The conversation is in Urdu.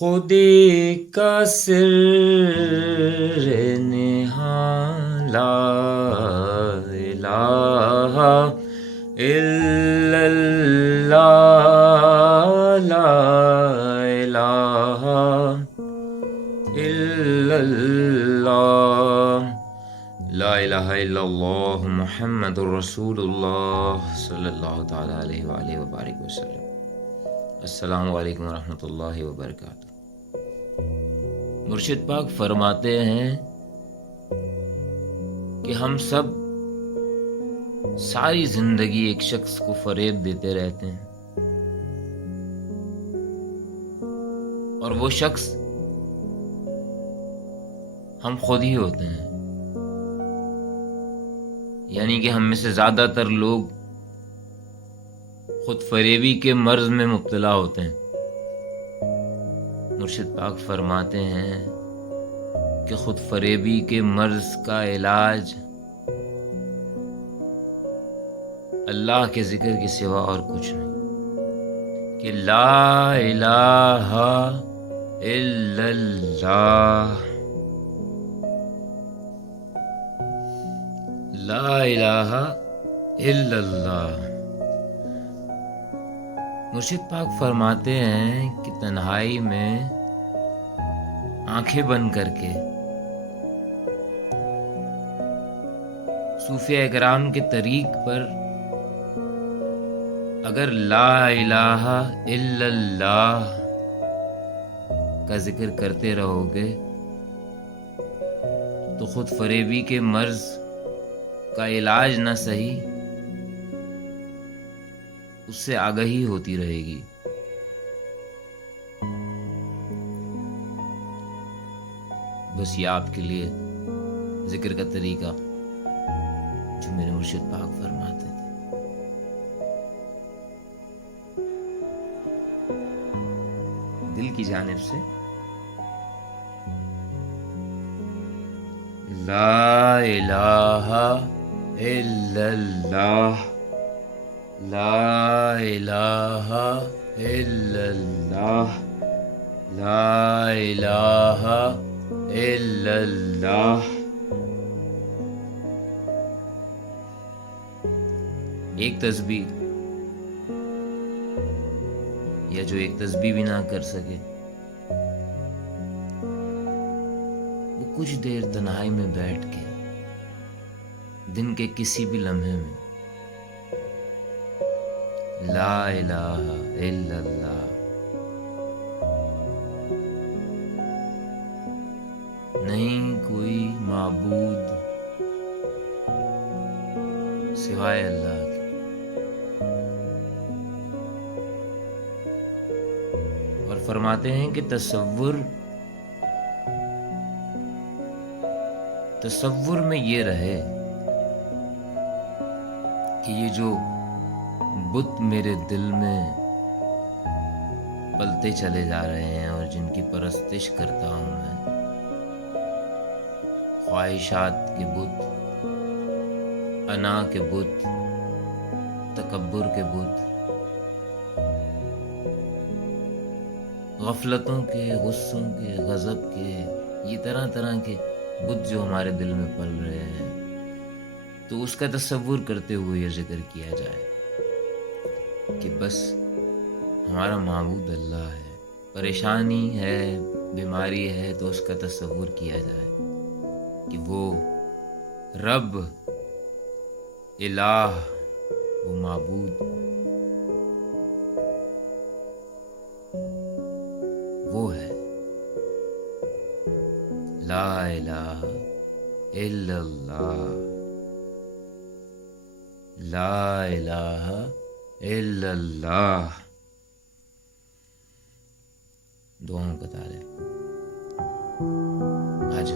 خودی کا سر نہاں لا الہ الا اللہ لا الہ الا اللہ لا الہ الا اللہ محمد الرسول اللہ صلی اللہ تعالی علیہ وآلہ وبارک وسلم۔ السلام علیکم ورحمۃ اللہ وبرکاتہ۔ مرشد پاک فرماتے ہیں کہ ہم سب ساری زندگی ایک شخص کو فریب دیتے رہتے ہیں، اور وہ شخص ہم خود ہی ہوتے ہیں۔ یعنی کہ ہم میں سے زیادہ تر لوگ خود فریبی کے مرض میں مبتلا ہوتے ہیں۔ مرشد پاک فرماتے ہیں کہ خود فریبی کے مرض کا علاج اللہ کے ذکر کے سوا اور کچھ نہیں، کہ لا الہ الا اللہ، لا الہ الا اللہ۔ مرشد پاک فرماتے ہیں کہ تنہائی میں آنکھیں بند کر کے صوفیہ اکرام کے طریق پر اگر لا الہ الا اللہ کا ذکر کرتے رہو گے تو خود فریبی کے مرض کا علاج نہ صحیح، اس سے آگہی ہوتی رہے گی۔ بس یہ آپ کے لیے ذکر کا طریقہ جو میرے مرشد پاک فرماتے تھے۔ دل کی جانب سے لا الہ الا اللہ، لا الہ الا اللہ، لا الہ الا اللہ۔ ایک تسبیح، یا جو ایک تسبیح بھی نہ کر سکے وہ کچھ دیر تنہائی میں بیٹھ کے دن کے کسی بھی لمحے میں لا الہ الا اللہ، نہیں کوئی معبود سوائے اللہ کے، اور فرماتے ہیں کہ تصور میں یہ رہے کہ یہ جو بت میرے دل میں پلتے چلے جا رہے ہیں اور جن کی پرستش کرتا ہوں میں، خواہشات کے بت، انا کے بت، تکبر کے بت، غفلتوں کے، غصوں کے، غضب کے، یہ طرح طرح کے بت جو ہمارے دل میں پل رہے ہیں، تو اس کا تصور کرتے ہوئے یہ ذکر کیا جائے کہ بس ہمارا معبود اللہ ہے، پریشانی ہے، بیماری ہے، تو اس کا تصور کیا جائے کہ وہ رب، الہ، وہ معبود وہ ہے۔ لا الہ الا اللہ، لا الہ الا اللہ۔ دعاؤں کا طالب آج